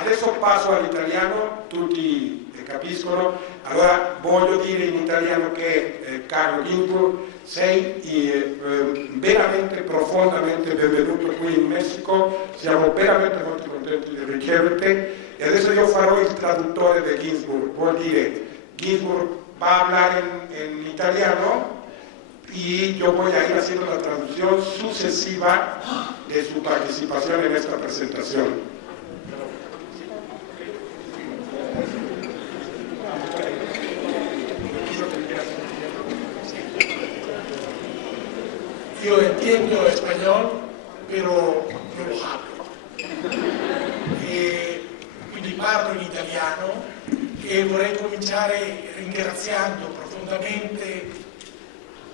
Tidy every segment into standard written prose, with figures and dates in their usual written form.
Adesso passo all'italiano, tutti capiscono. Allora voglio dire in italiano che Carlo Ginzburg, sei veramente, profondamente benvenuto qui in Messico, siamo veramente molto contenti di riceverti e adesso io farò il traduttore di Ginzburg, vuol dire Ginzburg va a hablar en italiano y yo voy a ir haciendo la traducción sucesiva de su participación en esta presentación. Io entiendo español, pero non lo hablo. E quindi parlo in italiano e vorrei cominciare ringraziando profondamente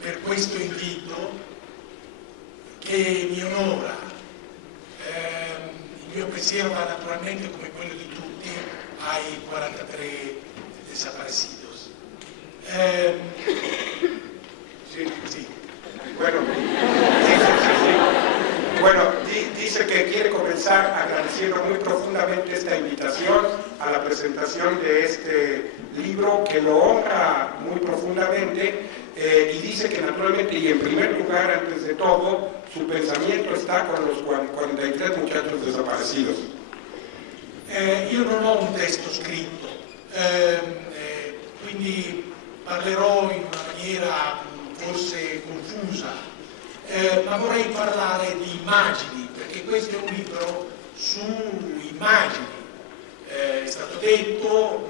per questo invito che mi onora. Il mio pensiero va naturalmente, come quello di tutti, ai 43 desaparecidos. Sí. Bueno, dice que quiere comenzar agradeciendo muy profundamente esta invitación a la presentación de este libro que lo honra muy profundamente y dice que naturalmente y en primer lugar, antes de todo, su pensamiento está con los 43 muchachos desaparecidos. Io non ho un testo scritto, quindi parlerò in una maniera forse confusa, ma vorrei parlare di immagini, perché questo è un libro su immagini. È stato detto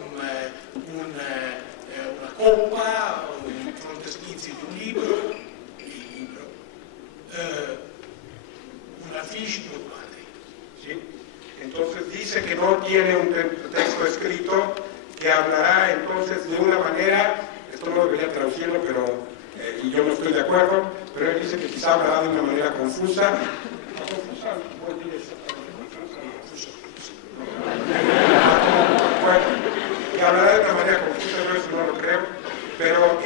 una coppa, un frontespizio di un libro, un affiche, due quadri. Sí. Entonces dice que no tiene un texto escrito, que hablará entonces de una manera, esto no debería traducirlo, pero y yo no estoy de acuerdo, pero él dice que quizá hablará de una manera confusa. Bueno, que hablará de una manera confusa, yo eso no lo creo, pero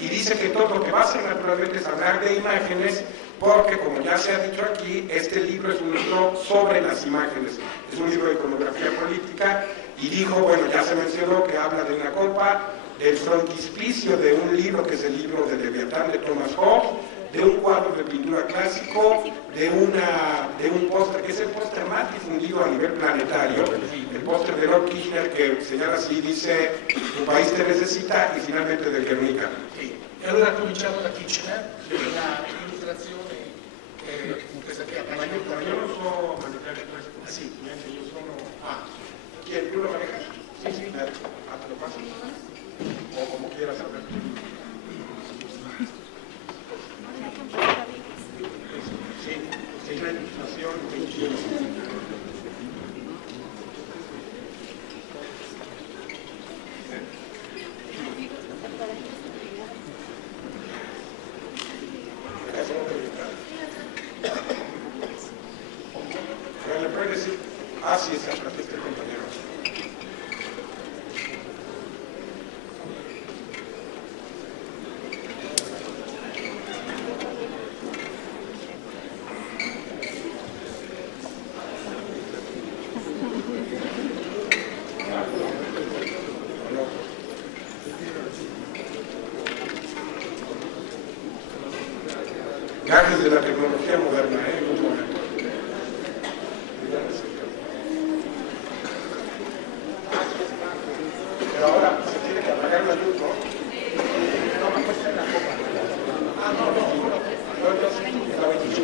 y dice que todo lo que va a hacer naturalmente es hablar de imágenes, porque como ya se ha dicho aquí, este libro es un libro sobre las imágenes, es un libro de iconografía política, y dijo, bueno, ya se mencionó que habla de una copa, del frontispicio de un libro que es el libro de Leviatán de Thomas Hobbes, de un cuadro de pintura clásico, de un póster que es el póster más difundido a nivel planetario, el póster de Lord Kirchner que señala así, dice tu país te necesita, y finalmente del Guernica. Sì. E allora cominciamo da Kirchner, la illustrazione questa che Ma io non so maneggiare questo. Ah sì, Io sono... Chi è? Tu lo manejas? Sì. Te lo paso. O como quieras saber. Sí, es la ilustración que quiero. ¿Le puede decir? Sí, es este compañero. Gajes de la tecnología moderna, en un momento. Pero ahora se tiene que apagar la luz, ¿no? No, me cuesta la copa. No, yo sí, la 28.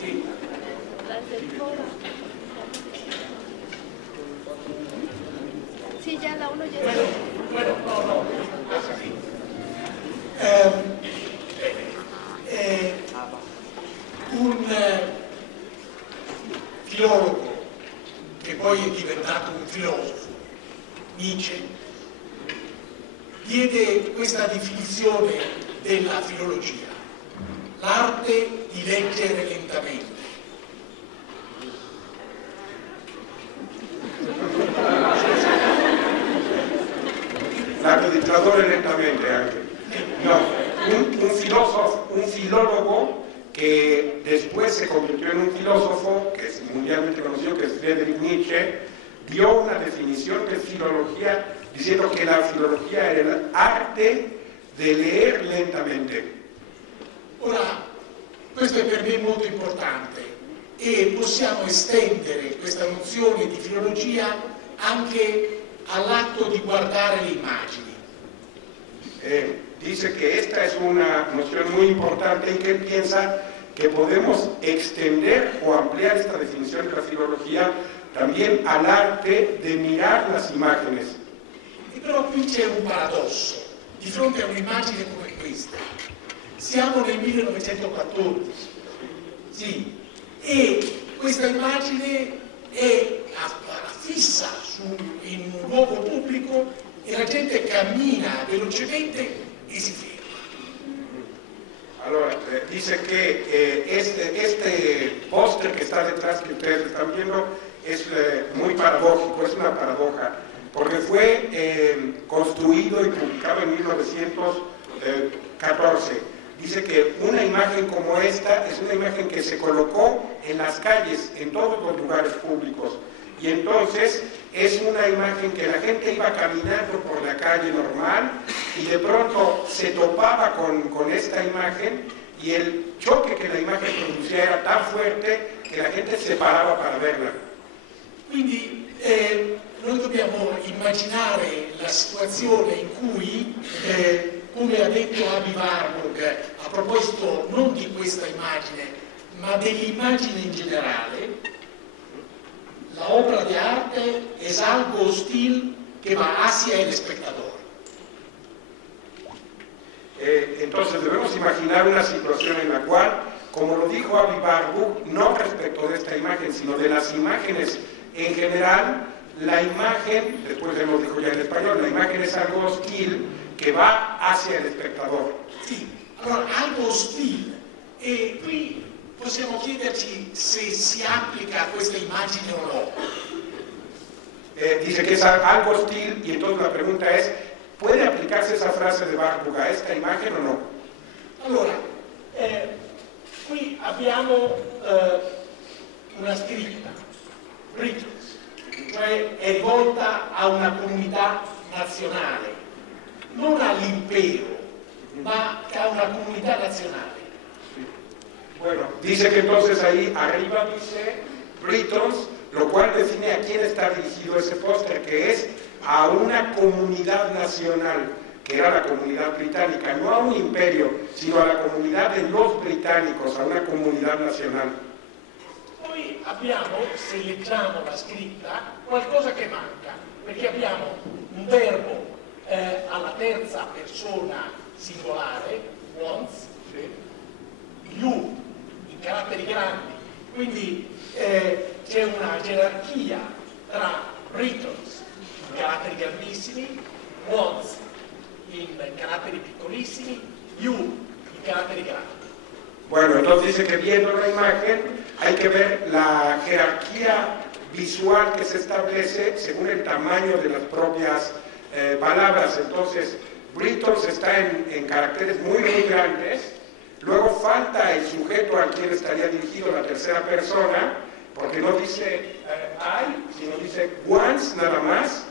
Sí. Sí, ya la uno ya. Bueno, no, es así. Un filologo che poi è diventato un filosofo, Nietzsche, diede questa definizione della filologia: l'arte di leggere lentamente. L'arte di tradurre lentamente anche. No, un filólogo que después después se convirtió en un filósofo que es mundialmente conocido, que es Friedrich Nietzsche, dio una definición de filología diciendo que la filologia era el arte di leggere lentamente. Ora, questo è per me molto importante e possiamo estendere questa nozione di filologia anche all'atto di guardare le immagini. Dice que esta es una noción muy importante y que él piensa que podemos extender o ampliar esta definición de la filología también al arte de mirar las imágenes. E però qui c'è un paradosso, di fronte a un'immagine come questa. Siamo nel 1914, sì, e questa immagine è fissa in un luogo pubblico e la gente cammina velocemente e si ferma. Allora, dice que este póster que está detrás que ustedes están viendo es muy paradójico, es una paradoja, porque fue construido y publicado en 1914. Dice que una imagen como esta es una imagen que se colocó en las calles, en todos los lugares públicos. Y entonces es una imagen que la gente iba caminando por la calle normal y de pronto se topaba con esta imagen y el choque que la imagen producía era tan fuerte que la gente se paraba para verla. Quindi noi dobbiamo immaginare la situazione in cui, come ha detto Aby Warburg, a proposito non di questa immagine, ma dell'immagine in generale, la obra de arte es algo hostil que va hacia el espectador. Entonces debemos imaginar una situación en la cual, como lo dijo Aby Warburg, no respecto de esta imagen, sino de las imágenes en general, la imagen, después lo dijo ya en español, la imagen es algo hostil che va hacia el espectador. Sì, allora algo hostil, e qui possiamo chiederci se si applica a questa immagine o no. Dice que es algo hostil y entonces la pregunta es, ¿puede aplicarse esa frase de Warburg a esta imagen o no? Allora, qui abbiamo una scritta, Beatles, cioè è rivolta a una comunità nazionale, non all'impero, ma a una comunità nazionale. Bueno, dice que entonces ahí arriba dice Britons, lo cual define a quién está dirigido ese póster, que es a una comunidad nacional, que era la comunidad británica, no a un imperio, sino a la comunidad de los británicos, a una comunidad nacional. Poi abbiamo, se leggiamo la scritta, qualcosa che manca, perché abbiamo un verbo alla terza persona singolare, once, you, in caratteri grandi, quindi c'è una gerarchia tra Britons in caratteri grandissimi, once in caratteri piccolissimi, you in caratteri grandi. Bueno, entonces dice que viendo la imagen hay que ver la jerarquía visual que se establece según el tamaño de las propias palabras. Entonces, Britons está en caracteres muy grandes. Luego falta el sujeto al quien estaría dirigido, la tercera persona, porque no dice I, sino dice once nada más,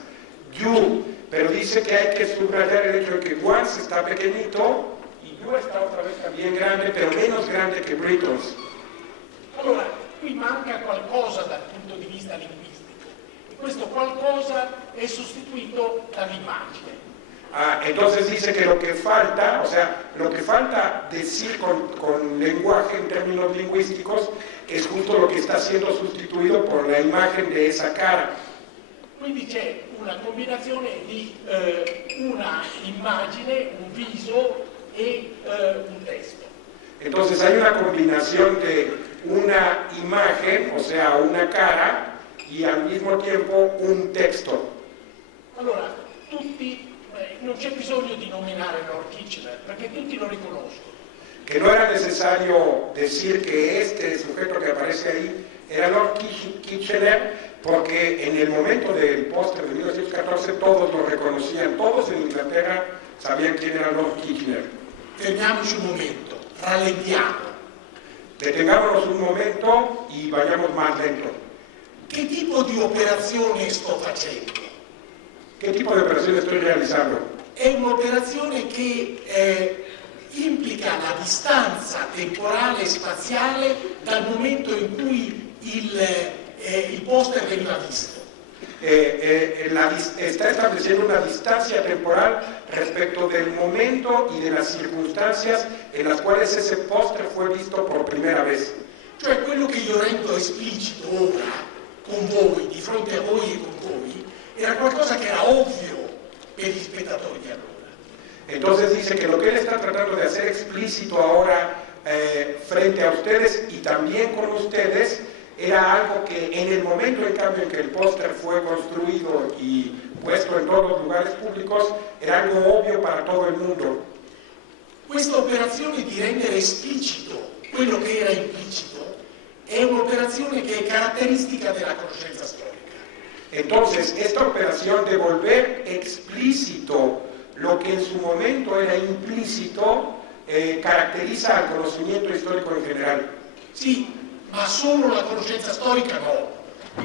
you, pero dice que hay que subrayar el hecho de que once está pequeñito y you está otra vez también grande, pero menos grande que Britons. Allora, qui manca qualcosa dal punto di vista linguistico e questo qualcosa è sostituito dall'immagine. Entonces dice que lo que falta, o sea, lo que falta decir con lenguaje en términos lingüísticos es justo lo que está siendo sustituido por la imagen de esa cara. Quindi c'è una combinazione di una immagine, un viso e un testo. Entonces hay una combinación de una imagen, o sea, una cara, y al mismo tiempo un texto. Allora, tutti non c'è bisogno di nominare Lord Kitchener, perché tutti lo riconoscono. Que no era necesario decir que este sujeto que aparece ahí era Lord Kitchener, porque en el momento del póster de 1914 todos lo reconocían, todos en Inglaterra sabían quién era Lord Kitchener. Fermiamoci un momento, rallentiamo. Detengámonos un momento y vayamos más lento. Che tipo di operazione sto facendo? ¿Qué tipo de operación estoy realizando? È un'operazione che implica la distanza temporale e spaziale dal momento in cui il poster veniva visto. Está estableciendo una distancia temporal respecto del momento y de las circunstancias en las cuales ese póster fue visto por primera vez. Cioè quello che io rendo esplicito ora con voi, di fronte a voi e con voi, era qualcosa che era ovvio per gli spettatori di allora. Entonces dice que lo que él está tratando de hacer explícito ahora frente a ustedes y también con ustedes era algo que en el momento en cambio en que el póster fue construido y puesto en todos los lugares públicos era algo obvio para todo el mundo. Questa operazione di rendere esplicito quello che era implicito è un'operazione che è caratteristica della conoscenza storica. Entonces, esta operación de volver explícito lo que en su momento era implícito caracteriza al conocimiento histórico en general. Sì, ma solo la conoscenza storica no,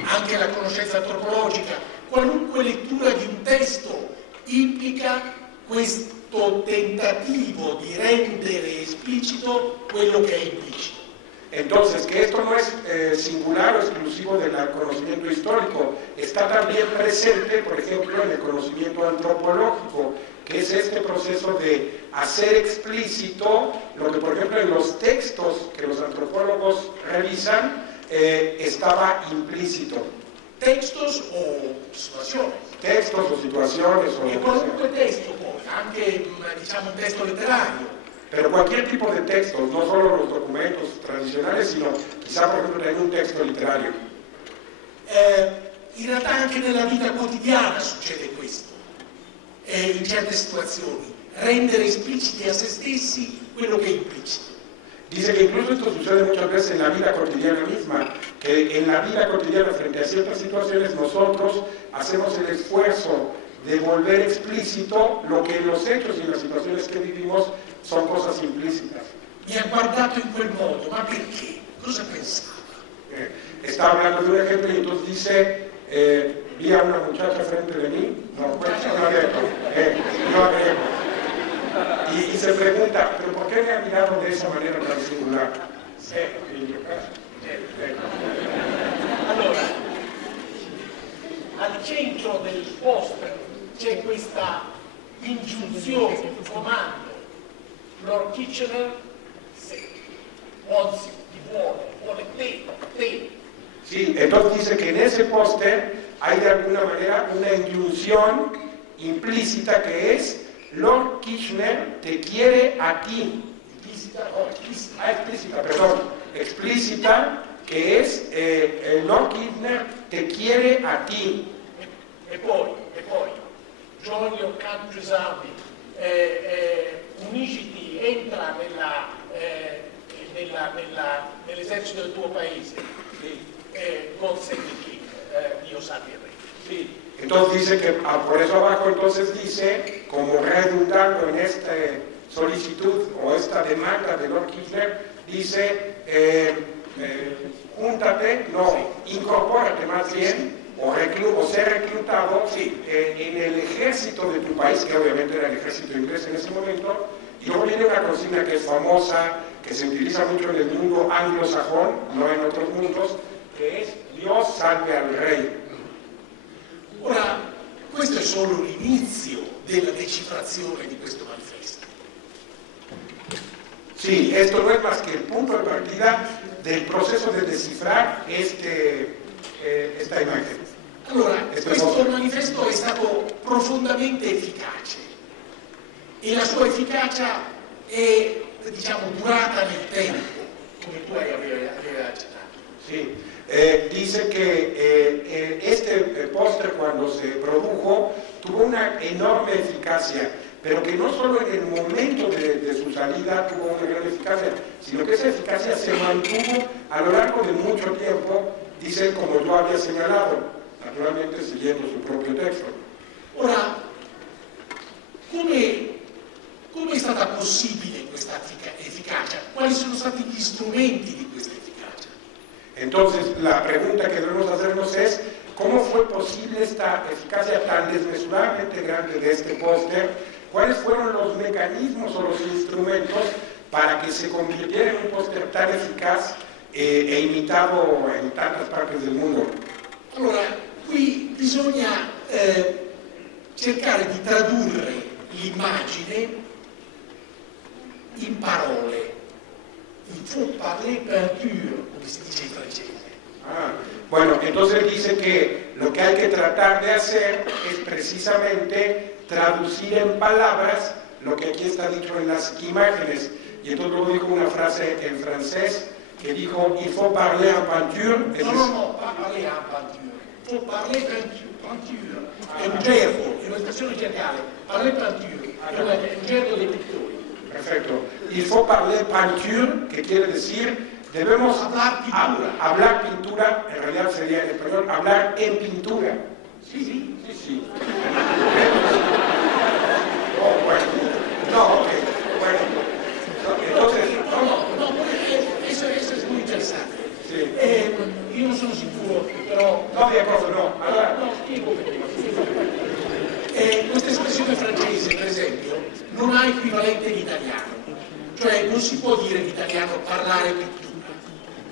anche la conoscenza antropologica. Qualunque lettura di un testo implica questo tentativo di rendere esplicito quello che è implicito. Entonces, que esto no es singular o exclusivo del conocimiento histórico, está también presente, por ejemplo, en el conocimiento antropológico, que es este proceso de hacer explícito lo que, por ejemplo, en los textos que los antropólogos revisan, estaba implícito. Textos o situazioni. Textos o situaciones o... E qualunque testo poi, anche diciamo un testo letterario. Pero cualquier tipo de textos, no solo los documentos tradicionales, sino quizá, por ejemplo, también un texto literario. In realtà anche nella vita quotidiana succede questo, in certe situazioni, rendere espliciti a se stessi quello che è implicito. Dice que incluso esto sucede muchas veces en la vida cotidiana misma, que en la vida cotidiana frente a ciertas situaciones nosotros hacemos el esfuerzo de volver explícito lo que en los hechos y en las situaciones que vivimos son cosas implícitas. Mi ha guardato in quel modo, ma perché? Cosa pensava? Está hablando de un ejemplo y entonces dice, vi a una muchacha frente de mí, no agrego. Y se pregunta, ¿pero por qué me ha mirado de esa manera tan singular? Allora, al centro del poster c'è questa ingiunzione, un comando. Lord Kitchener vuole te. Sí, entonces dice que en ese póster hay de alguna manera una injunción implícita que es Lord Kitchener te quiere a ti. Explícita, que es Lord Kitchener te quiere a ti. E poi, join your country's army, unisciti, entra nell'esercito del tuo paese, God save the king, Dio salve il re. Sí. Entonces dice que por eso abajo entonces dice, como redundando en esta solicitud o esta demanda de Lord Kitchener, dice, júntate, no, incorpórate más bien, o ser reclutado en el ejército de tu país, que obviamente era el ejército inglés en ese momento, y luego viene una consigna que es famosa, que se utiliza mucho en el mundo anglosajón, no en otros mundos, che è Dio salve al re. Ora, questo è solo l'inizio della decifrazione di questo manifesto. Sí, esto no es más que el punto de partida del proceso de descifrar esta imagen. Allora, questo manifesto è stato profondamente efficace e la sua efficacia è, diciamo, durata nel tempo, come tu avevi accennato. Sí. Dice que este póster cuando se produjo tuvo una enorme eficacia, pero que no solo en el momento de su salida tuvo una gran eficacia, sino que esa eficacia se mantuvo a lo largo de mucho tiempo, dice como yo había señalado, naturalmente siguiendo su propio texto. Ora, come come è stata possibile questa efficacia? Quali sono stati gli strumenti di questa efficacia? Entonces, la pregunta que debemos hacernos es, ¿cómo fue posible esta eficacia tan desmesuradamente grande de este póster? ¿Cuáles fueron los mecanismos o los instrumentos para che se convirtiera in un póster tan eficaz e imitato in tantas partes del mondo? Allora, qui bisogna cercare di tradurre l'immagine in parole. Il faut parler peinture, come si dice in francese. Bueno, entonces dice que lo que hay que tratar de hacer es precisamente traducir en palabras lo que aquí está dicho en las imágenes. Y entonces luego dijo una frase en francés que dijo, il faut parler en peinture. No, parler en peinture. Il faut parler peinture. È un gergo, è un'espressione gergale. Parler peinture, è un gergo dei pittori. Perfecto. Il faut parler peinture, que quiere decir, debemos hablar pintura, en realidad sería en español, hablar en pintura. Sí. Oh, bueno. No, ok. Bueno. Entonces, Eso es muy interesante. Sì. Io non sono sicuro, però... No, di cosa no. Allora... No, spiego perché. Questa espressione francese, per esempio, non ha equivalente in italiano. Cioè, non si può dire in italiano parlare pittura.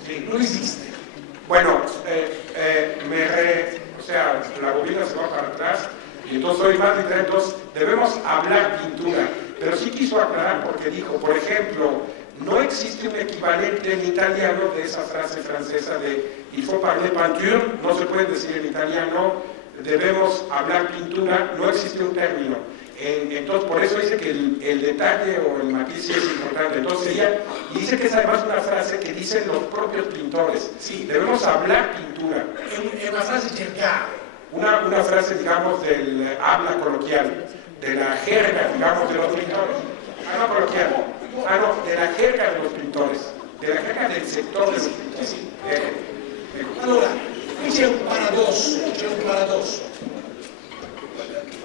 Sí. Non esiste. Bueno, o sea, la bobina se va para atrás y entonces soy más diferente, entonces debemos hablar pintura, pero sí quiso aclarar porque dijo, por ejemplo, no existe un equivalente en italiano de esa frase francesa de il faut parler peinture, no se puede decir en italiano, debemos hablar pintura, no existe un término. Entonces, por eso dice que el detalle o el matiz sí es importante. Entonces ella, y dice que es además una frase que dicen los propios pintores. Sí. Debemos hablar pintura. È una frase gergale. Una frase, digamos, del habla coloquial, de la jerga, digamos, de los pintores. No coloquial. No, de la jerga de los pintores. De la jerga del sector de los pintores. Sì. Allora, qui c'è un paradosso.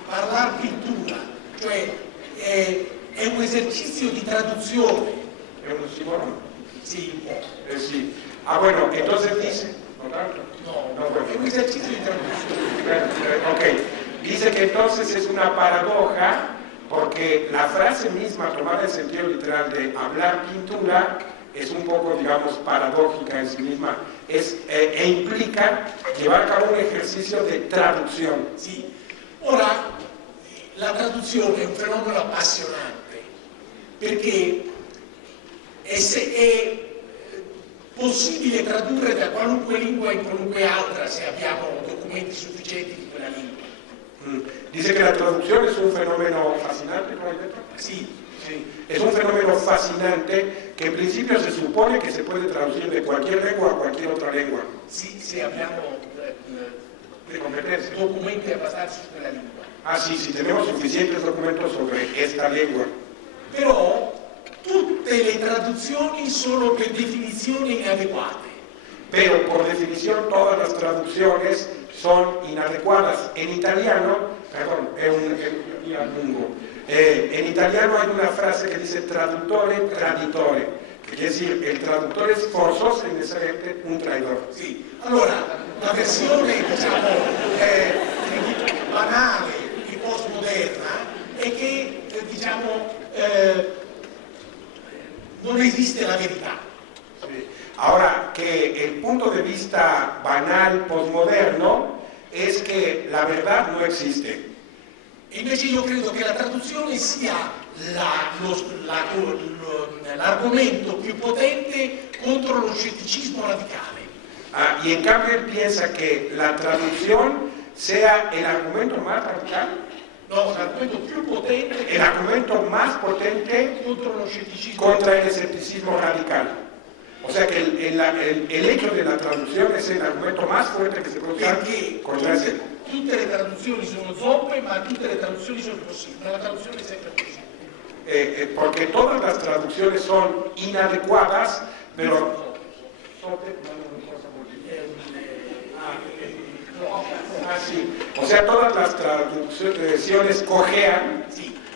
Parlare pittura, cioè è un esercizio di traduzione. ¿Es un oxímoron? Sì, un po'. Sí. Bueno, entonces dice... ¿No tanto? No, è un esercizio di traduzione. Ok, dice que entonces es una paradoja porque la frase misma tomada en sentido literal de hablar pintura es un poco, digamos, paradójica en sí misma e implica llevar a cabo un ejercicio de traducción. Sì. Ora, la traduzione è un fenomeno appassionante perché è possibile tradurre da qualunque lingua in qualunque altra se abbiamo documenti sufficienti di quella lingua. Dice que la traducción es un fenómeno fascinante, ¿no hay letra? Sì. Sí. Es un fenómeno fascinante que en principio se supone que se puede traducir de cualquier lengua a cualquier otra lengua. Sì, se abbiamo Competencia. documenti abbastanza su quella lingua. Sí, si tenemos suficientes documentos sobre esta lengua. Però tutte le traduzioni sono per definizione inadeguate. Pero por definición todas las traducciones son inadecuadas. En italiano, perdón, en italiano hay una frase que dice traduttore, traditore, que quiere decir el traduttore es forzoso y necesariamente un traidor. Sì. Allora, la versione, diciamo, banale e postmoderna è che, diciamo, non esiste la verità. Sí. Ahora, que el punto de vista banal, postmoderno, es que la verdad no existe. E invece io credo che la traduzione sia l'argomento più potente contro lo scetticismo radicale. Y en cambio él piensa que la traducción sea el argumento más radical, No, l'argomento più potente el argumento más potente contro lo scetticismo contra el escepticismo radical. O sea que el hecho de la traducción es el argumento más fuerte que se puede usar perché contra ese. tutte le traduzioni sono zoppe, ma tutte le traduzioni sono possibili. La traduzione è sempre possibile. Porque todas las traducciones son inadecuadas, pero... Sí. O sea, todas las traducciones cojean,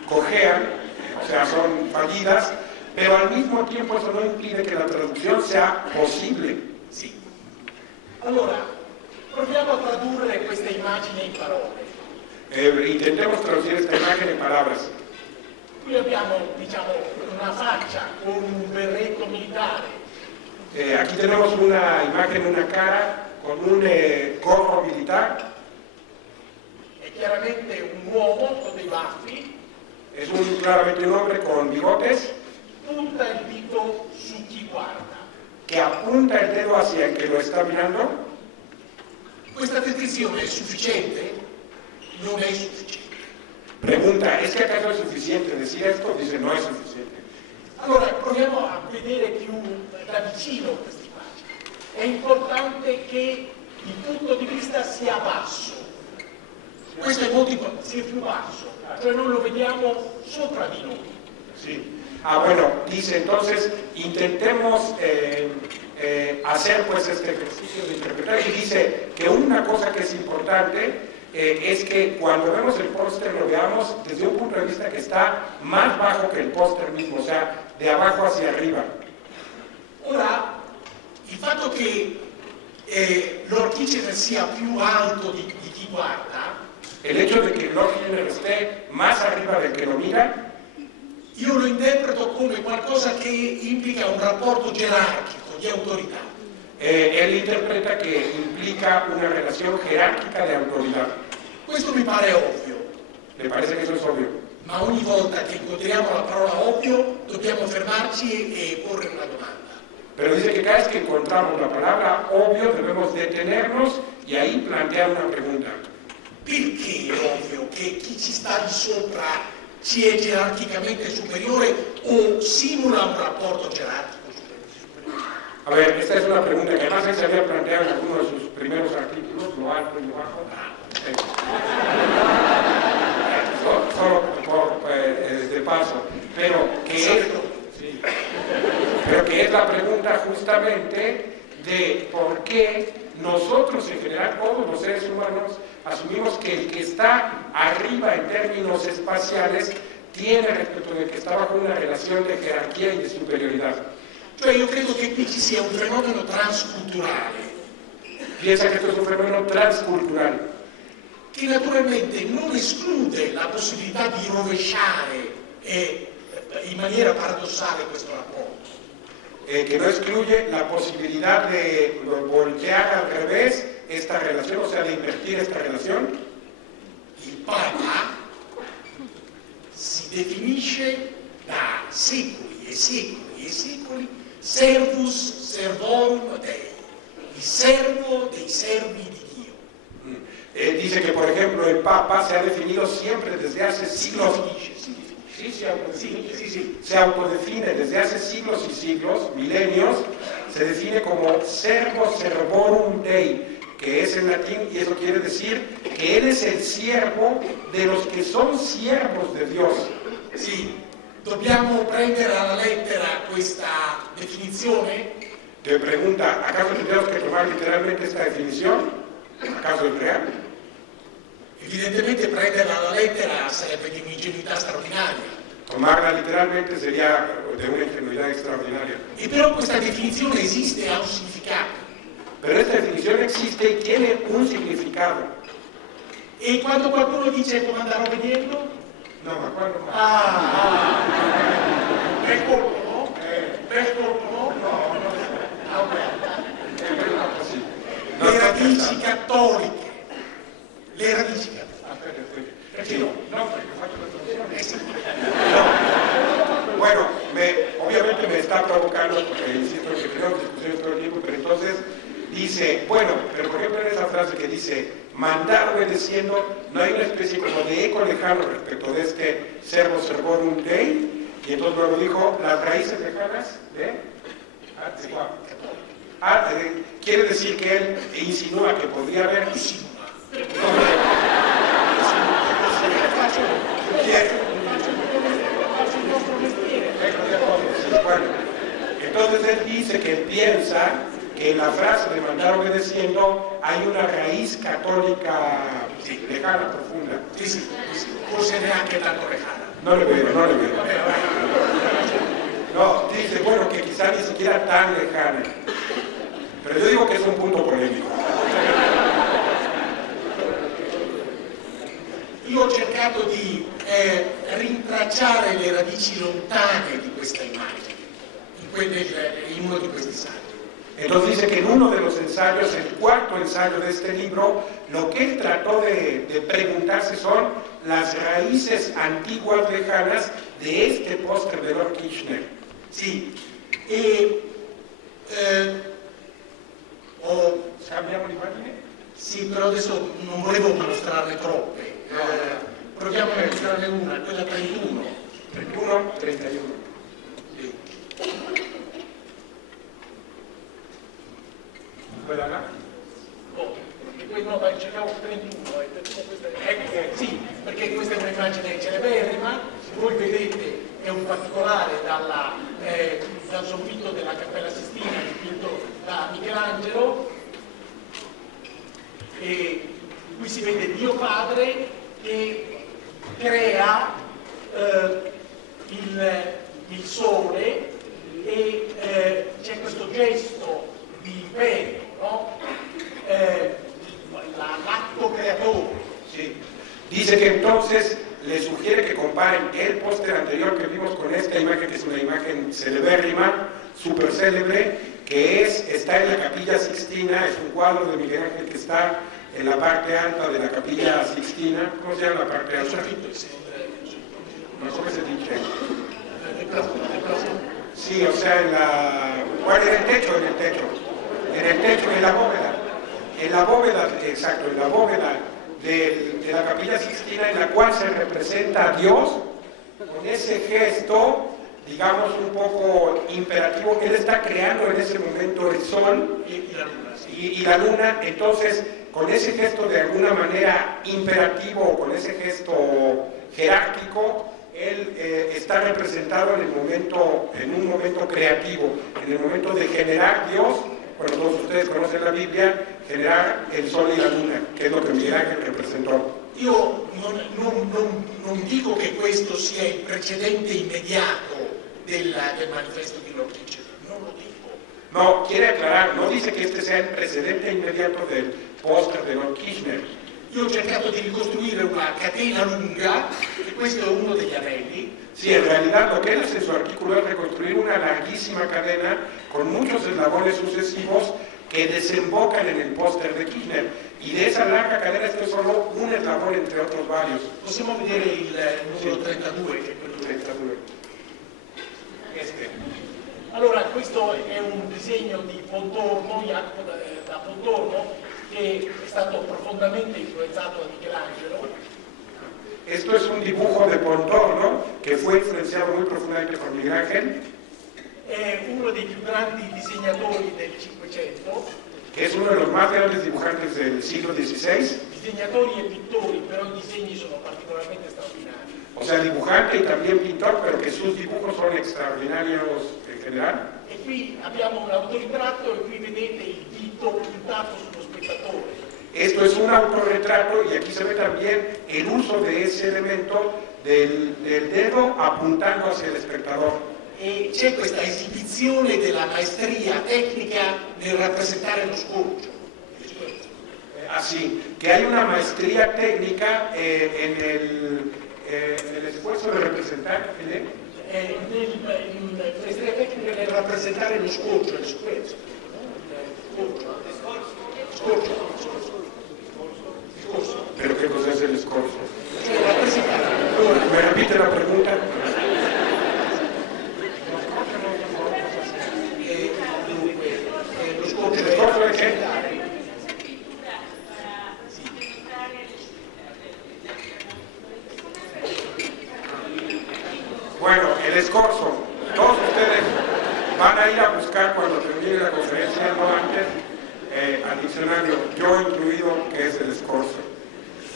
o sea, son fallidas, pero al mismo tiempo eso no impide que la traduzione sia possibile. Sì. Allora, proviamo a tradurre queste immagini in parole. Intentemos traducir esta imagen en palabras. Qui abbiamo, diciamo, una faccia con un berretto militare. Aquí tenemos una imagen, una cara con un gorro militar. È chiaramente un uomo con dei baffi. Es claramente un hombre con bigotes Punta il dito su chi guarda. que apunta el dedo hacia el que lo está mirando. Questa descrizione è sufficiente? Non è sufficiente. Pregunta, ¿es que acaso es suficiente decir esto? Dice, no es suficiente. Allora, proviamo a vedere più da vicino questa immagine. È importante che il punto di vista sia basso. Questo è molto importante, sia più basso, cioè non lo vediamo sopra di noi. Sí. Bueno, dice entonces, intentemos hacer pues este ejercicio de interpretar, y dice que una cosa que es importante es que cuando vemos el póster lo veamos desde un punto de vista que está más bajo que el póster mismo, o sea, de abajo hacia arriba. Ora, il fatto che l'orchicene sia più alto di chi guarda, el hecho de que el orchicene esté más arriba del que lo mira, io lo interpreto come qualcosa che implica un rapporto gerarchico di autorità. Él interpreta que implica una relación jerárquica de autoridad. Questo mi pare ovvio. ¿Le parece que eso es obvio? Ma ogni volta che incontriamo la parola ovvio dobbiamo fermarci e porre una domanda. Pero dice que cada vez que encontramos la palabra obvio debemos detenernos y ahí plantear una pregunta. Perché è ovvio che chi ci sta di sopra ci è gerarchicamente superiore o simula un rapporto gerarchico superiore? A ver, esta es una pregunta que además él se había planteado en alguno de sus primeros artículos, lo alto y lo bajo. Solo por de paso, pero que es la pregunta justamente de por qué nosotros en general, todos los seres humanos, asumimos que el que está arriba en términos espaciales tiene respecto del que está bajo una relazione di gerarchia e di superiorità. Cioè io credo che qui ci sia un fenomeno transculturale. Piensa che questo è un fenomeno transculturale. Che naturalmente non esclude la possibilità di rovesciare in maniera paradossale questo rapporto. Que no excluye la posibilidad de voltear al revés esta relación, o sea, de invertir esta relación. Il Papa si definisce da secoli e secoli e secoli servus servorum Dei, il servo dei servi di Dio. Dice que, por ejemplo, el Papa se ha definido siempre desde hace siglos. Se autodefine desde hace siglos y siglos, milenios, se define como servo servorum Dei, que es en latín, y eso quiere decir que él es el siervo de los que son siervos de Dios. Sì, dobbiamo prendere alla lettera questa definizione? Te pregunta, ¿acaso tenemos que tomar literalmente esta definición? ¿Acaso es real? Evidentemente prenderla alla lettera sarebbe di un'ingenuità straordinaria. Tomarla literalmente sería de una ingenuidad extraordinaria. E però questa definizione esiste e ha un significato. Pero esta definición existe y tiene un significado. E quando qualcuno dice come andrò vedendo? No, ma quando más. Per colpo, no? Per colpo, no? No, sì. Le radici cattoliche. Le radici cattoliche. Perché no? No, perché faccio no. Bueno, obviamente me está provocando, porque insisto que tenemos discusiones todo el tiempo, pero entonces dice, bueno, pero por ejemplo en esa frase que dice, mandar obedeciendo, no hay una especie como de eco lejano respecto de este servo servorum Dei, y entonces luego dijo, las raíces lejanas de quiere decir que él insinúa que podría haber Bueno, entonces él dice que piensa que en la frase de mandar obedeciendo hay una raíz católica lejana, profunda. Sì, forse neanche tanto lejana. No le veo, no le veo. No, dice, bueno, que quizá ni siquiera tan lejana. Pero yo digo que es un punto polémico. Io ho cercato di rintracciare le radici lontane di questa immagine in uno di questi saggi. Entonces dice que en uno de los ensayos, el cuarto ensayo de este libro, lo que él trató de preguntarse son las raíces antiguas lejanas de este póster de Lord Kirchner. Sì, ¿Cambiamos l'immagine? sì, però adesso non volevo mostrarne troppe. Proviamo a mostrarne una, quella 31. 31, 31. Sì. Quella là? Oh, e poi no, dai, cercavo 31, sì, perché questa è un'immagine celeberrima, voi vedete è un particolare dal soffitto della Cappella Sistina dipinto da Michelangelo, e qui si vede Dio Padre che crea il sole e c'è questo gesto di imperio, no? L'acto creatore. Sí. Dice que entonces le sugiere que comparen el póster anterior que vimos con esta imagen, que es una imagen celebérrima, súper célebre, que está en la Capilla Sixtina, es un cuadro de Miguel Ángel que está en la parte alta de la Capilla Sixtina. ¿Cómo se llama la parte alta? ¿Cómo se dice? Sí, o sea, bueno, en el techo, en la bóveda, exacto, en la bóveda de la Capilla Sixtina, en la cual se representa a Dios con ese gesto, digamos, un poco imperativo. Él está creando en ese momento el sol y la luna, entonces con ese gesto de alguna manera imperativo, con ese gesto jerárquico, él está representado en un momento creativo, en el momento de generar Dios. Bueno, todos ustedes conocen la Biblia, generar el sol y la luna, che è lo che Miguel Ángel rappresentò. Io non dico che questo sia il precedente immediato del manifesto di Lord Kirchner, non lo dico. No, quiere aclarar, no dice que este sea el precedente inmediato del póster de Lord Kirchner. Io ho cercato di ricostruire una catena lunga, e questo è uno degli anelli. Sí, en realidad lo que él hace en su artículo es reconstruir una larguísima cadena con muchos eslabones sucesivos que desembocan en el póster de Kirchner. Y de esa larga cadena este es solo un eslabón entre otros varios. Possiamo vedere il numero 32, che è quello 32. Allora, questo è un disegno di Pontormo, Jacopo da Pontormo, che è stato profondamente influenzato da Michelangelo. Esto es un dibujo de Pontormo que fue influenciado muy profundamente por Miguel Ángel. È uno dei più grandi disegnatori del Cinquecento. Que es uno de los más grandes dibujantes del siglo XVI. Disegnatori e pittori, però i disegni sono particolarmente straordinari. O sea, dibujante y también pintor, pero que sus dibujos son extraordinarios en general. E qui abbiamo un autorritratto e qui vedete il dito puntato sullo spettatore. Esto es un autorretrato y aquí se ve también el uso de ese elemento del dedo apuntando hacia el espectador. E c'è questa esibizione della maestria tecnica nel rappresentare lo scorcio. Así, que hay una maestría técnica en el esfuerzo de representar Maestria tecnica nel rappresentare lo scorcio, il scorcio. ¿Pero qué cosa es el escorzo? Cioè rappresentare. ¿Me repite la pregunta? Lo scorcio ¿El escorzo de qué? Bueno, el escorzo. Todos ustedes van a ir a buscar cuando termine la conferencia, no antes, al diccionario, yo incluido, che es el escorzo.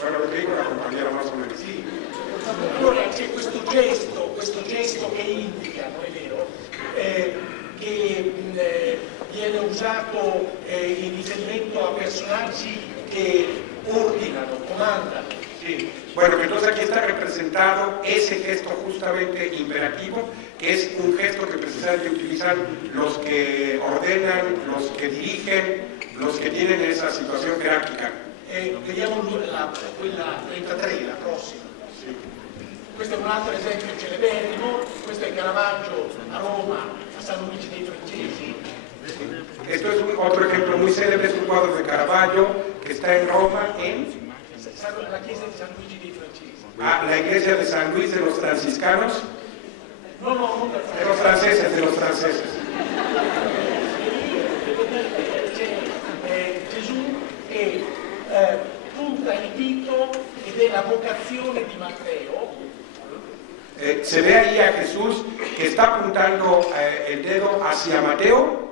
Bueno, lo que dico la compañera más o menos. Sì. Allora c'è questo gesto che indica, non è vero, che viene usato in riferimento a personaggi che ordinano, comandano. Sí. Bueno, entonces aquí está representado ese gesto justamente imperativo, que es un gesto que precisamente utilizan los que ordenan, los que dirigen, los che tienen esa situazione jerarchica. Vediamo quella 33, la prossima. Sì. Questo è un altro esempio celeberrimo, questo è Caravaggio a Roma, a San Luigi dei Francesi. Esto es otro ejemplo muy célebre, es un cuadro de Caravaggio que está en Roma, en la chiesa di San Luigi dei Francesi. Ah, la iglesia de San Luis de los franciscanos. No, non de los franceses, de los franceses. C'è Gesù che punta il dito ed è la vocazione di Matteo. Se ve ahí a Jesús que está apuntando el dedo hacia Mateo.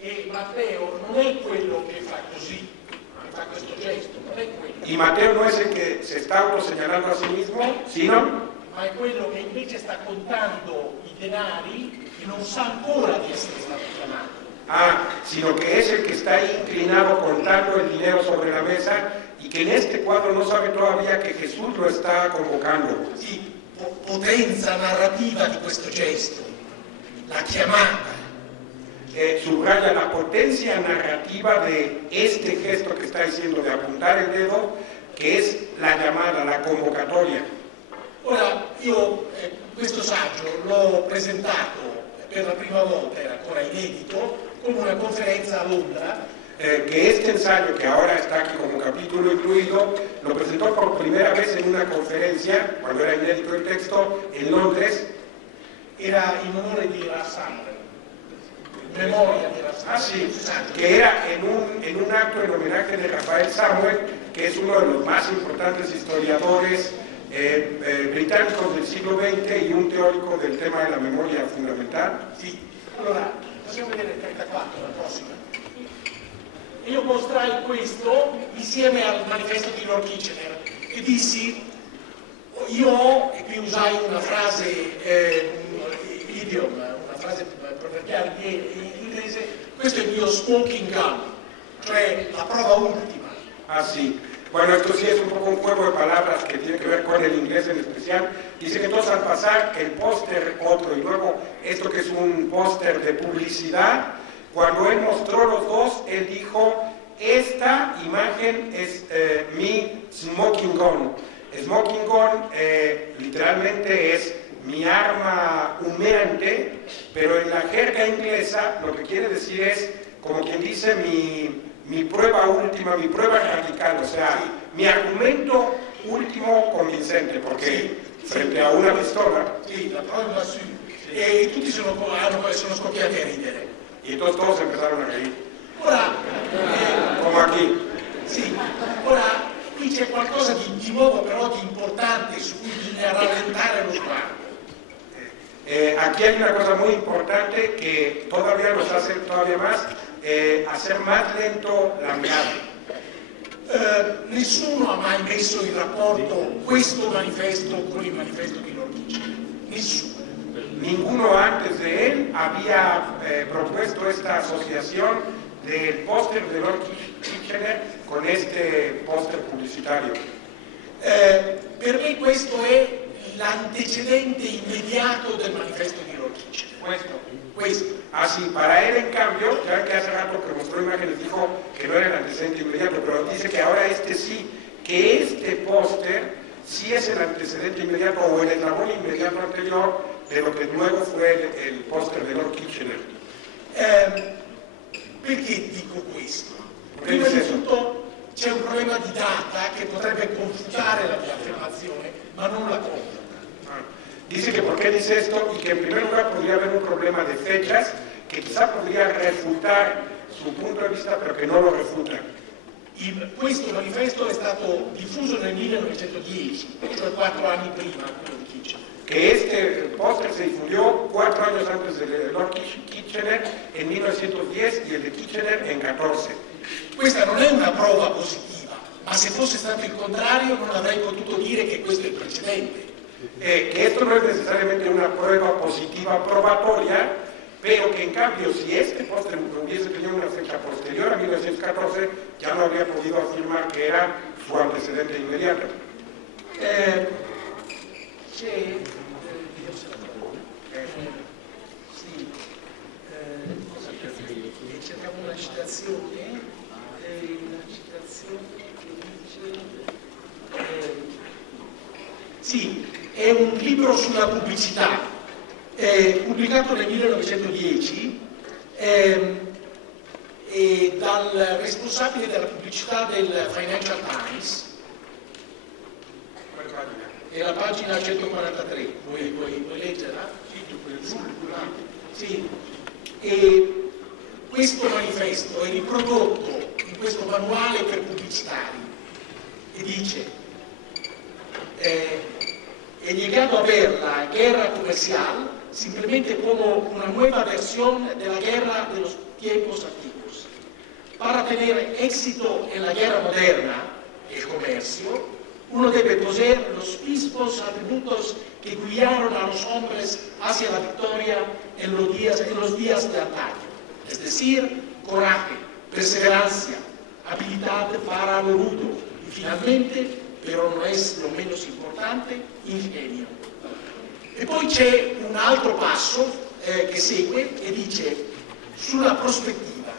E Matteo non è quello che fa così, che fa questo gesto, non è quello. Y Mateo no es el que se está autoseñalando a sí mismo, sino ma è quello che invece sta contando i denari e non sa ancora di essere stato chiamato. Sino que es el que está ahí inclinado contando el dinero sobre la mesa y que en este cuadro no sabe todavía que Jesús lo está convocando. Sì, potenza narrativa di questo gesto, la chiamata. Subraya la potencia narrativa de este gesto que está diciendo de apuntar el dedo, que es la llamada, la convocatoria. Ora, io questo saggio l'ho presentato per la prima volta, era ancora inedito, come una conferenza a Londra. Que este ensayo, que ahora está aquí como capítulo incluido, lo presentó por primera vez en una conferencia, cuando era inédito el texto, en Londres. Era in onore di Rassamler, in memoria di Rassamler. Sí, que era en un acto en homenaje de Rafael Samuel, que es uno de los más importantes historiadores británicos del siglo XX y un teórico del tema de la memoria fundamental. Sì, allora, possiamo vedere il 34, la prossima. Io mostrai questo insieme al manifesto di Lord Kitchener e dissi, io ho, e qui usai una frase, idiom, una frase proverbiale in inglese, questo è il mio smoking gun, cioè la prova ultima. Ah, sí. Bueno, esto sí es un poco un juego de palabras que tiene que ver con el inglés en especial. Dice que entonces al pasar el póster otro y luego esto que es un póster de publicidad, cuando él mostró los dos, él dijo, esta imagen es mi smoking gun. Smoking gun literalmente es mi arma humeante, pero en la jerga inglesa lo que quiere decir es, como quien dice, mi prueba última, mi prueba radical, o sea, mi argumento último convincente, porque frente a una pistola. Sì, la prova su. E tutti sono scoppiati a ridere. Y entonces todos empezaron a reír. Ora, como aquí. Sì, ora qui c'è qualcosa di nuovo però di importante su cui bisogna rallentare lo sguardo. Aquí hay una cosa muy importante que todavía nos hace todavía más hacer más lento la mirada. Nessuno ha mai messo in rapporto questo manifesto con il manifesto di Lord Kitchener. Nessuno. Ninguno antes de él había propuesto esta asociación del póster de Lord Kitchener con este póster publicitario. Per me questo è l'antecedente immediato del manifesto di Lord Kitchener. Questo. Así, para él en cambio, ya que hace rato que mostró imágenes dijo que no era el antecedente inmediato, pero dice que ahora este sí, que este póster sí es el antecedente inmediato o el eslabón inmediato anterior de lo que luego fue el póster de Lord Kitchener. Perché dico questo? Prima di tutto c'è un problema di data che potrebbe confutare la mia affermazione, ma non la confuta. Dice que por qué dice esto y que en primer lugar podría haber un problema de fechas que quizá podría refutar su punto de vista, pero que no lo refuta. Questo manifesto è stato diffuso nel 1910, cioè 4 anni prima di Kitchener. Que este póster se difundió 4 años antes de Lord Kitchener en 1910 y el de Kitchener en 14. Questa non è una prova positiva, ma se fosse stato il contrario non avrei potuto dire che questo è il precedente. Que esto no es necesariamente una prueba positiva probatoria, pero que en cambio si este póster hubiese tenido una fecha posterior a 1914, ya no habría podido afirmar que era su antecedente inmediato. C'è cerchiamo una citazione che dice sì, è un libro sulla pubblicità pubblicato nel 1910 e dal responsabile della pubblicità del Financial Times. È la pagina 143, vuoi leggerla? Sì. E questo manifesto è riprodotto in questo manuale per pubblicitari e dice he llegado a ver la guerra comercial simplemente como una nueva versión de la guerra de los tiempos antiguos. Para tener éxito en la guerra moderna, el comercio, uno debe poseer los mismos atributos que guiaron a los hombres hacia la victoria en los días de antaño. Es decir, coraje, perseverancia, habilidad para lo rudo y finalmente, pero no es lo menos importante, ingenio. E poi c'è un altro passo che segue e dice sulla prospettiva,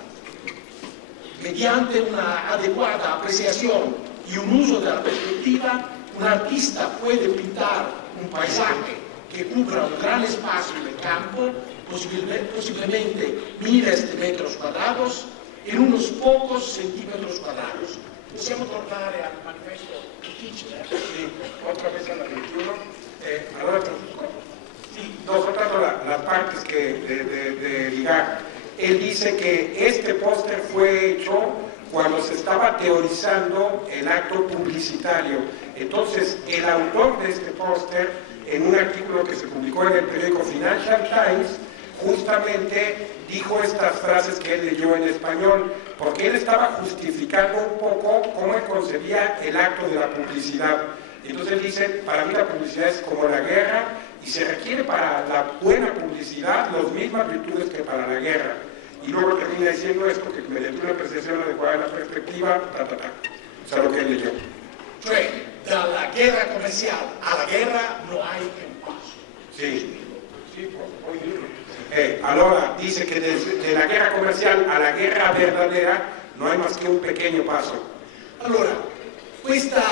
mediante una adecuada apreciación y un uso de la perspectiva, un artista puede pintar un paisaje que cubra un gran espacio del campo, posiblemente miles de metros cuadrados, en unos pocos centímetros cuadrados. Possiamo tornare al manifesto difficile? Sí, otra vez a la 21. Ahora traduzco. Sí, no, soltanto las partes que de ligar. Él dice que este póster fue hecho cuando se estaba teorizando el acto publicitario. Entonces, el autor de este póster, en un artículo que se publicó en el periódico Financial Times, justamente dijo estas frases que él leyó en español, porque él estaba justificando un poco cómo él concebía el acto de la publicidad. Entonces él dice, para mí la publicidad es como la guerra y se requiere para la buena publicidad las mismas virtudes que para la guerra. Y luego termina diciendo esto, que mediante una apreciación adecuada de la perspectiva, o sea, lo que él leyó. Cioè, dalla guerra comerciale alla guerra no hay che un passo. Sí, sí, puoi dirlo. Allora dice que de la guerra comercial a la guerra verdadera no hay más que un pequeño paso. Allora, questa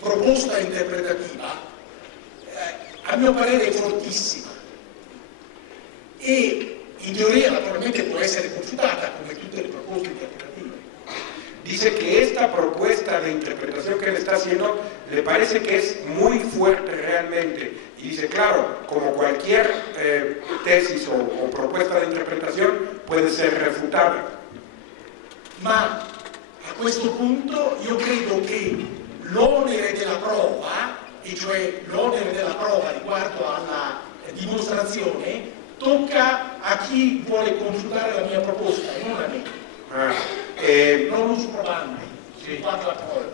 proposta interpretativa a mio parere è fortissima e in teoria naturalmente può essere confutata come tutte le proposte interpretative. Dice que esta propuesta de interpretación que él está haciendo le parece que es muy fuerte realmente. Y dice, claro, como cualquier tesis o propuesta de interpretación puede ser refutada. Ma a questo punto io credo che l'onere della prova, e cioè l'onere della prova riguardo alla dimostrazione, tocca a chi vuole confutare la mia proposta e non a me. Non uso probandi, sì. Le poids de la preuve.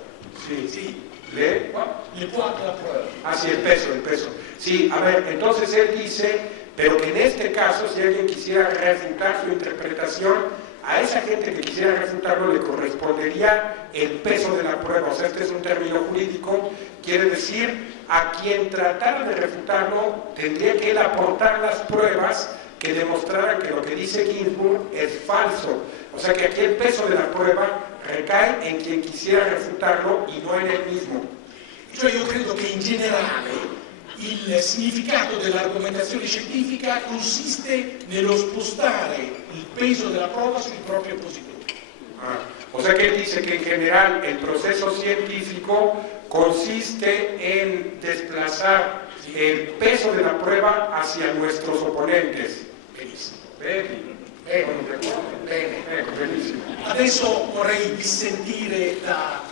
Sí. Sí. ¿Le? Le poids de la preuve. Ah, sí, el peso, el peso. Sí, a ver, entonces él dice, pero que en este caso, si alguien quisiera refutar su interpretación, a esa gente que quisiera refutarlo le correspondería el peso de la prueba. O sea, este es un término jurídico, quiere decir, a quien tratara de refutarlo tendría que él aportar las pruebas que demostraran que lo que dice Ginsburg es falso. O sea que aquí el peso de la prueba recae en quien quisiera refutarlo y no en él mismo. Cioè io credo che in generale il significato dell'argomentazione scientifica consiste nello spostare il peso della prova sul proprio oppositore. O sea que él dice que en general el proceso científico consiste en desplazar el peso de la prueba hacia nuestros oponentes. Benissimo. Benissimo. Adesso vorrei dissentire da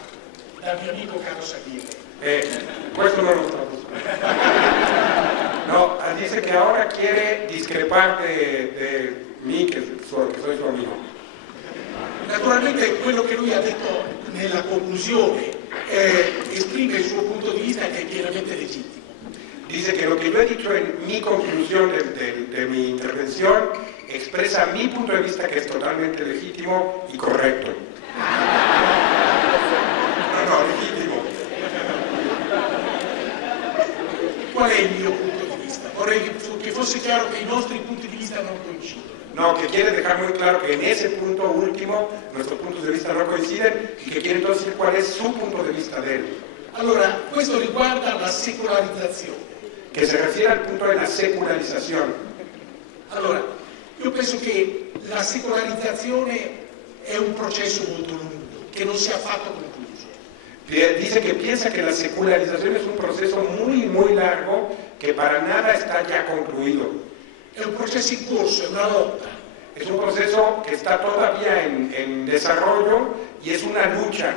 mio amico Carlo Saviere. Questo non lo traduzco. No, dice que ahora quiere discrepar de mí, que soy su amigo. Naturalmente quello che lui ha detto nella conclusione esprime il suo punto di vista che è pienamente legittimo. Dice que lo que yo he dicho en mi conclusión de mi intervención expresa mi punto de vista que es totalmente legítimo y correcto. No, legítimo. fosse chiaro che i nostri punti di vista non coincidono. No, que quiere dejar muy claro que en ese punto último nuestros puntos de vista no coinciden y que quiere entonces decir cuál es su punto de vista de él. Allora, questo riguarda la secolarizzazione. Que se refiere al punto de la secularización. Allora, io penso che la secolarizzazione è un processo molto lungo, che non si è affatto concluso. Dice que piensa que la secularización es un proceso muy largo que para nada está ya concluido. È un processo in corso, è una lotta. Es un proceso que está todavía en desarrollo y es una lucha.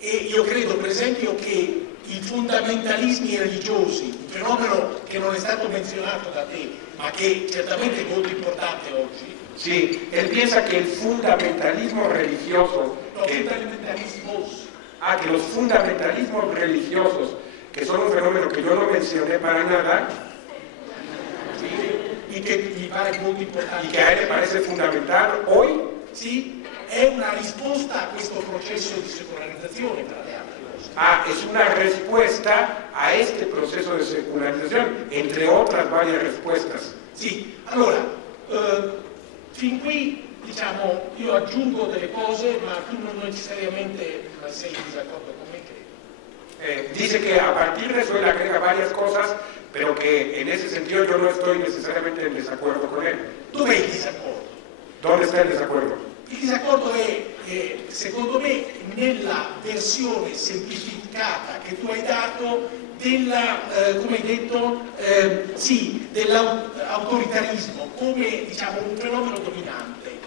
E io credo, per esempio, che i fondamentalismi religiosi, un fenomeno che non è stato menzionato da te, ma che certamente è molto importante oggi. Sí, él piensa que el fundamentalismo religioso, que los fundamentalismos religiosos, que son un fenómeno que yo no mencioné para nada, y que mi pare molto importante, y que a él le parece fundamental hoy, sì, è una risposta a questo processo di secolarizzazione, tra le altre cose. Es una respuesta a este proceso de secularización, entre otras varias respuestas. Sì, allora, fin qui, diciamo, io aggiungo delle cose, ma tu non necesariamente sei in disaccordo con me, credo. Dice que a partir de eso él agrega varias cosas, pero que en ese sentido yo no estoy necesariamente en desacuerdo con él. Dov'è il disaccordo? ¿Dónde está el desacuerdo? Il disaccordo è, secondo me, nella versione semplificata che tu hai dato della, come hai detto, sì, dell'autoritarismo come, diciamo, un fenomeno dominante,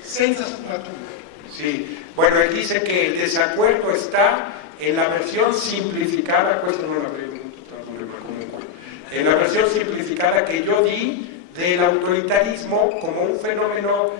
senza sfumature. Sí, bueno, él dice que el desacuerdo está en la versión simplificada, questa non la pregunta, comunque, en la versión simplificada que yo di del autoritarismo como un fenómeno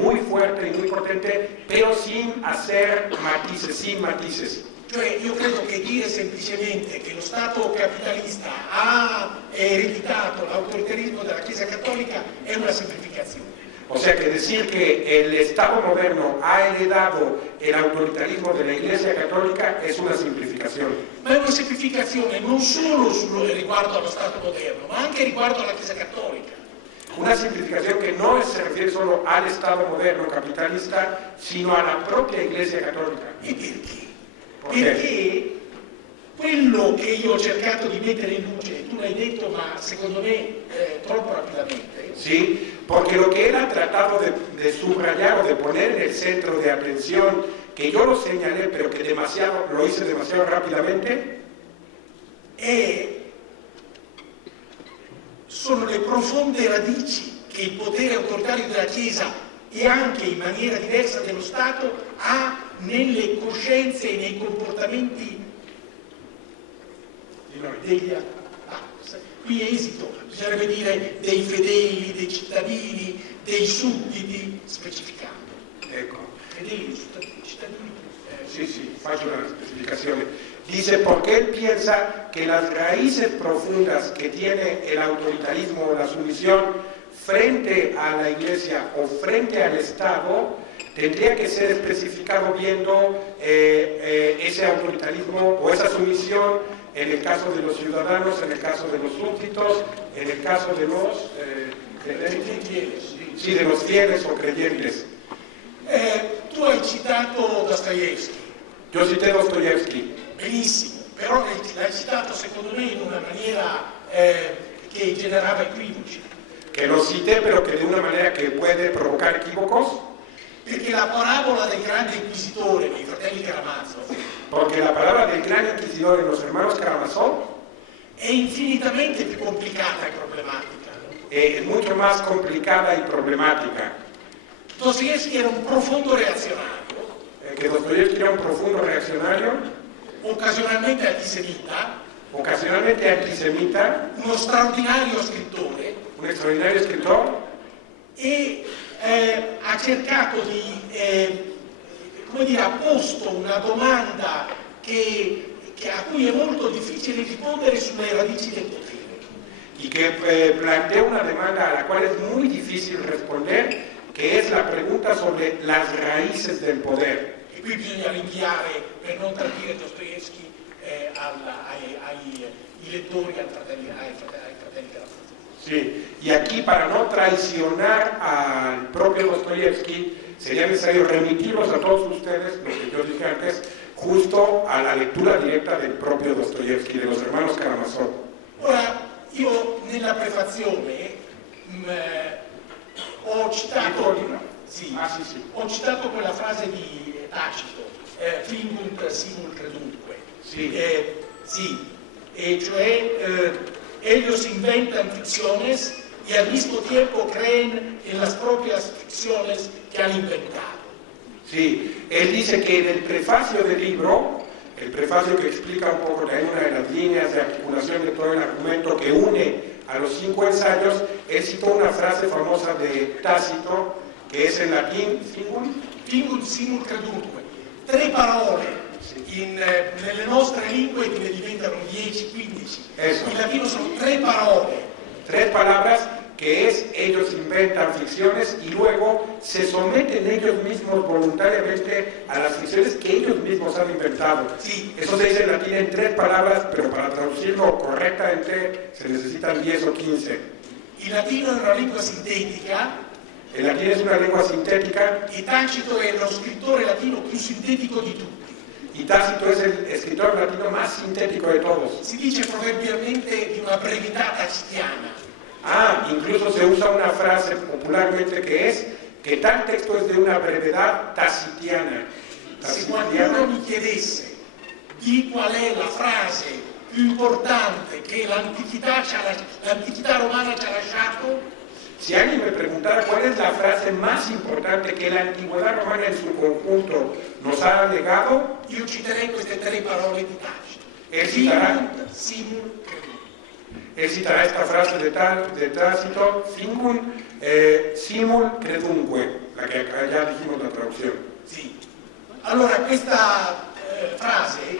muy fuerte y muy potente, pero sin hacer matices, sin matices. Cioè, io credo che dire semplicemente che lo Stato capitalista ha ereditato l'autoritarismo della Chiesa Cattolica è una semplificazione. O sea que decir que el Estado moderno ha heredado el autoritarismo de la Iglesia Católica es una simplificación. Ma è una semplificazione non solo riguardo allo Stato moderno, ma anche riguardo alla Chiesa Cattolica. Una simplificación que no se refiere solo al Estado moderno capitalista, sino a la propia Iglesia Católica. E perché? Perché quello che io ho cercato di mettere in luce, tu l'hai detto ma secondo me troppo rapidamente. Sí, porque lo que él ha tratado de subrayar o de poner en el centro de atención, que yo lo señalé pero que lo hice demasiado rápidamente, sono le profonde radici che il potere autoritario della Chiesa e anche in maniera diversa dello Stato ha nelle coscienze e nei comportamenti degli qui esito, bisognerebbe dire dei fedeli, dei cittadini, dei sudditi, specificando. Ecco. Fedeli, cittadini. Sí, faccio una especificación. Dice, porque él piensa que las raíces profundas que tiene el autoritarismo o la sumisión frente a la Iglesia o frente al Estado tendría que ser especificado viendo ese autoritarismo o esa sumisión en el caso de los ciudadanos, en el caso de los súbditos, en el caso de los de los fieles o creyentes. Tu hai citato Dostoevsky. Yo cité Dostoevsky. Benissimo, però l'hai citato secondo me in una maniera che generava equivoci. Que lo cité, pero que de una manera que puede provocar equívocos. Perché la parabola del grande inquisitore dei fratelli Karamazov, porque la palabra del gran inquisidor en los hermanos Karamazov è infinitamente più complicata e problematica. Es mucho más complicada y problemática. Dostoevsky era un profondo reazionario. Que Dostoevsky era un profundo reaccionario. Occasionalmente antisemita. Uno straordinario scrittore. Un extraordinario escritor. E ha cercato di, come dire, ha posto una domanda a cui è molto difficile rispondere sulle radici del potere. Y que plantea una demanda a la cual es muy difícil responder, que es la pregunta sobre las raíces del poder. E qui bisogna rinviare, per non tradire Dostoevsky, ai lettori, ai fratelli Karamazov. Sí, y aquí para no traicionar al propio Dostoyevsky, sería necesario remitirlos a todos ustedes, lo que yo dije antes, justo a la lectura directa del propio Dostoyevsky, de los hermanos Karamazov. Ora, io nella prefazione ho citato, sì, ho citato quella frase di Tacito, fingunt simul credunque. Sì. Sì, e cioè ellos inventan ficciones y al mismo tiempo creen en las propias ficciones que han inventado. Sí, él dice que en el prefacio del libro, el prefacio que explica un poco también una de las líneas de articulación de todo el argumento que une a los 5 ensayos, él citó una frase famosa de Tácito, que es en latín, Fingunt simul credunque. 3 parole. Nelle nostre lingue ne diventano 10, 15. Eso. In latino sono 3 parole. 3 palabras que es, ellos inventan ficciones y luego se someten ellos mismos voluntariamente a las ficciones que ellos mismos han inventado. Sí. Eso se dice en latín en 3 palabras, pero para traducirlo correctamente se necesitan 10 o 15. Il latino è una lingua sintetica. El latín es una lengua sintética. E Tacito è lo scrittore latino più sintetico di tutti. Y Tácito es el escritor latino más sintético de todos. Si dice proverbialmente di una brevità tacitiana. Ah, incluso se usa una frase popularmente que es que tal texto es de una brevedad tacitiana. Se qualcuno mi chiedesse di qual è la frase più importante che l'antichità romana ci ha lasciato, si alguien me preguntara cuál es la frase más importante que la antigüedad romana en su conjunto nos ha legado, io citerei queste 3 parole di Tacito. Fingunt simul credunque. Él citará esta frase de Tácito, fingunt simul credunque, la que acá ya dijimos la traducción. Sì. Allora questa frase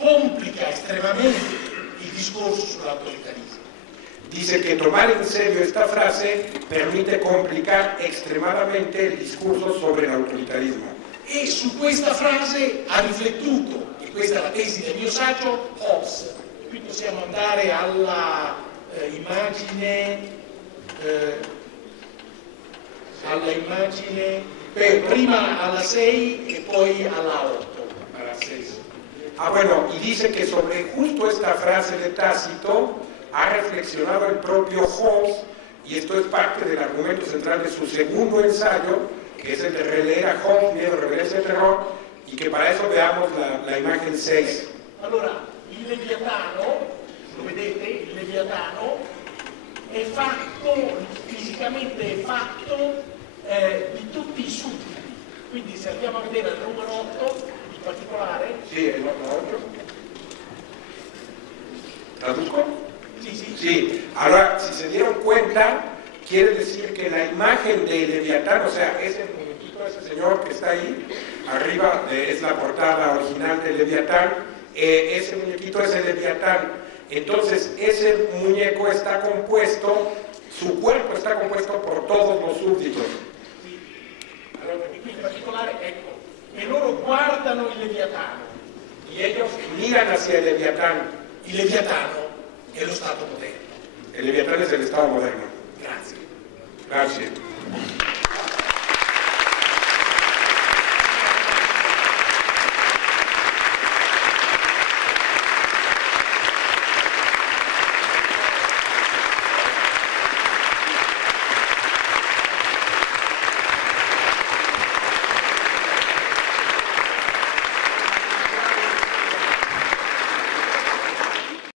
complica estremamente il discorso sull'autoritarismo. Dice que tomar en serio esta frase permite complicar extremadamente el discurso sobre el autoritarismo. E su questa frase ha riflettuto, e questa è la tesi del mio saggio, Hobbes. Qui possiamo andare alla immagine, prima alla 6 e poi alla 8. Alla 6. Ah, bueno, y dice que sobre justo esta frase de Tácito ha reflexionado el propio Hobbes, y esto es parte del argumento central de su segundo ensayo, que es el de releer a Hobbes, Miedo, Reverencia y Terror, y que para eso veamos la imagen 6. Allora, il Leviatano, lo vedete? Il Leviatano è fatto, fisicamente è fatto di tutti i sudditi. Quindi se andiamo a vedere il numero 8, in particolare... Sì, il numero 8. ¿Traduzco? Sí, ahora si se dieron cuenta, quiere decir que la imagen de Leviatán, o sea, ese muñequito, ese señor que está ahí, arriba es la portada original de Leviatán, ese muñequito es el Leviatán. Entonces, ese muñeco está compuesto, su cuerpo está compuesto por todos los súbditos. Sì. Allora, qui in particolare, ecco, e loro guardano il Leviatano. Y ellos miran hacia el Leviatán. Il Leviatano è lo Stato moderno. El Leviatán es el Estado moderno. Grazie. Gracias.